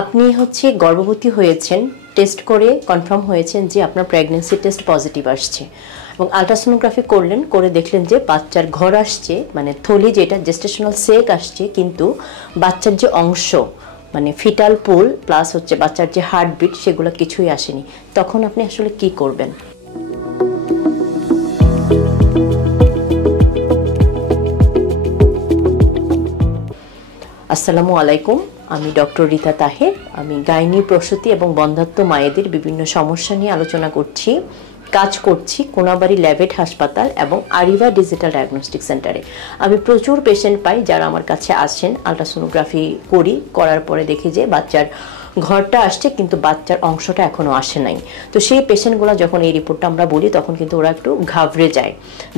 আপনি গর্ভবতী হয়েছেন, টেস্ট করে কনফার্ম হয়েছেন যে আপনার প্রেগন্যান্সি টেস্ট পজিটিভ আসছে এবং আল্ট্রাসোনোগ্রাফি করলেন, করে দেখলেন যে বাচ্চার ঘর আসছে, মানে থলি যেটা জেস্টেশনাল সেক আসছে, কিন্তু বাচ্চার যে অংশ মানে ফিটাল পুল প্লাস বাচ্চার যে হার্টবিট সেগুলো কিছুই আসেনি। তখন আপনি আসলে কি করবেন? আসসালামু আলাইকুম, আমি ডক্টর রিতা তাহের। আমি গাইনি, প্রসূতি এবং বন্ধ্যাত্ব মায়েদের বিভিন্ন সমস্যা নিয়ে আলোচনা করছি। কাজ করছি কোনাবাড়ি ল্যাবেট হাসপাতাল এবং আরিভা ডিজিটাল ডায়াগনস্টিক সেন্টারে। আমি প্রচুর পেশেন্ট পাই যারা আমার কাছে আসেন, আল্ট্রাসোনোগ্রাফি করার পরে দেখি যে বাচ্চার ঘরটা আসছে কিন্তু বাচ্চার অংশটা এখনও আসে নাই। তো সেই পেশেন্টগুলো যখন এই রিপোর্টটা আমরা বলি তখন কিন্তু ওরা একটু ঘাবড়ে যায়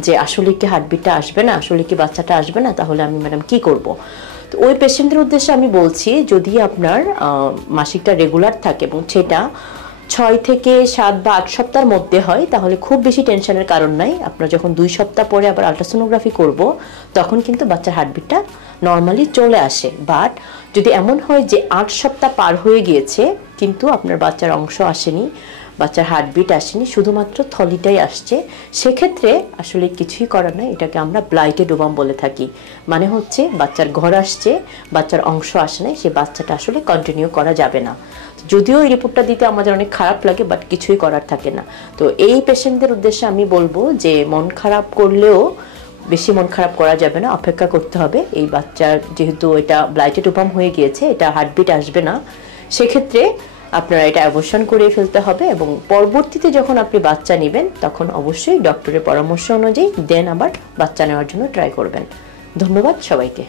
যে আসলে কি হার্টবিটটা আসবে না, আসলে কি বাচ্চাটা আসবে না, তাহলে আমি ম্যাডাম কি করব? তো ওই পেশেন্টদের উদ্দেশ্যে আমি বলছি, যদি আপনার মাসিকটা রেগুলার থাকে এবং সেটা 6 থেকে 7 বা 8 সপ্তাহের মধ্যে হয়, তাহলে খুব বেশি টেনশনের কারণ নাই। আপনার যখন 2 সপ্তাহ পরে আবার আল্ট্রাসোনোগ্রাফি করব তখন কিন্তু বাচ্চার হার্টবিটটা নর্মালি চলে আসে। বাট যদি এমন হয় যে 8 সপ্তাহ পার হয়ে গিয়েছে কিন্তু আপনার বাচ্চার অংশ আসেনি, বাচ্চার হার্টবিট আসেনি, শুধুমাত্র থলিটাই আসছে, সেক্ষেত্রে আসলে কিছুই করার নাই। এটাকে আমরা ব্লাইটেড ওভাম বলে থাকি। মানে বাচ্চার ঘর আসছে, বাচ্চার অংশ আসে নাই, সে বাচ্চাটা আসলে কন্টিনিউ করা যাবে না। যদিও এই রিপোর্টটা দিতে আমাদের অনেক খারাপ লাগে, বাট কিছুই করার থাকে না। তো এই পেশেন্টদের উদ্দেশ্যে আমি বলবো যে মন খারাপ করলেও বেশি মন খারাপ করা যাবে না, অপেক্ষা করতে হবে। এই বাচ্চার যেহেতু এটা ব্লাইটেড ওভাম হয়ে গিয়েছে, এটা হার্টবিট আসবে না, সেক্ষেত্রে আপনারা এটা অ্যাবর্শন করে ফেলতে হবে এবং পরবর্তীতে যখন আপনি বাচ্চা নেবেন তখন অবশ্যই ডক্টরের পরামর্শ অনুযায়ী দেন আবার বাচ্চা নেওয়ার জন্য ট্রাই করবেন। ধন্যবাদ সবাইকে।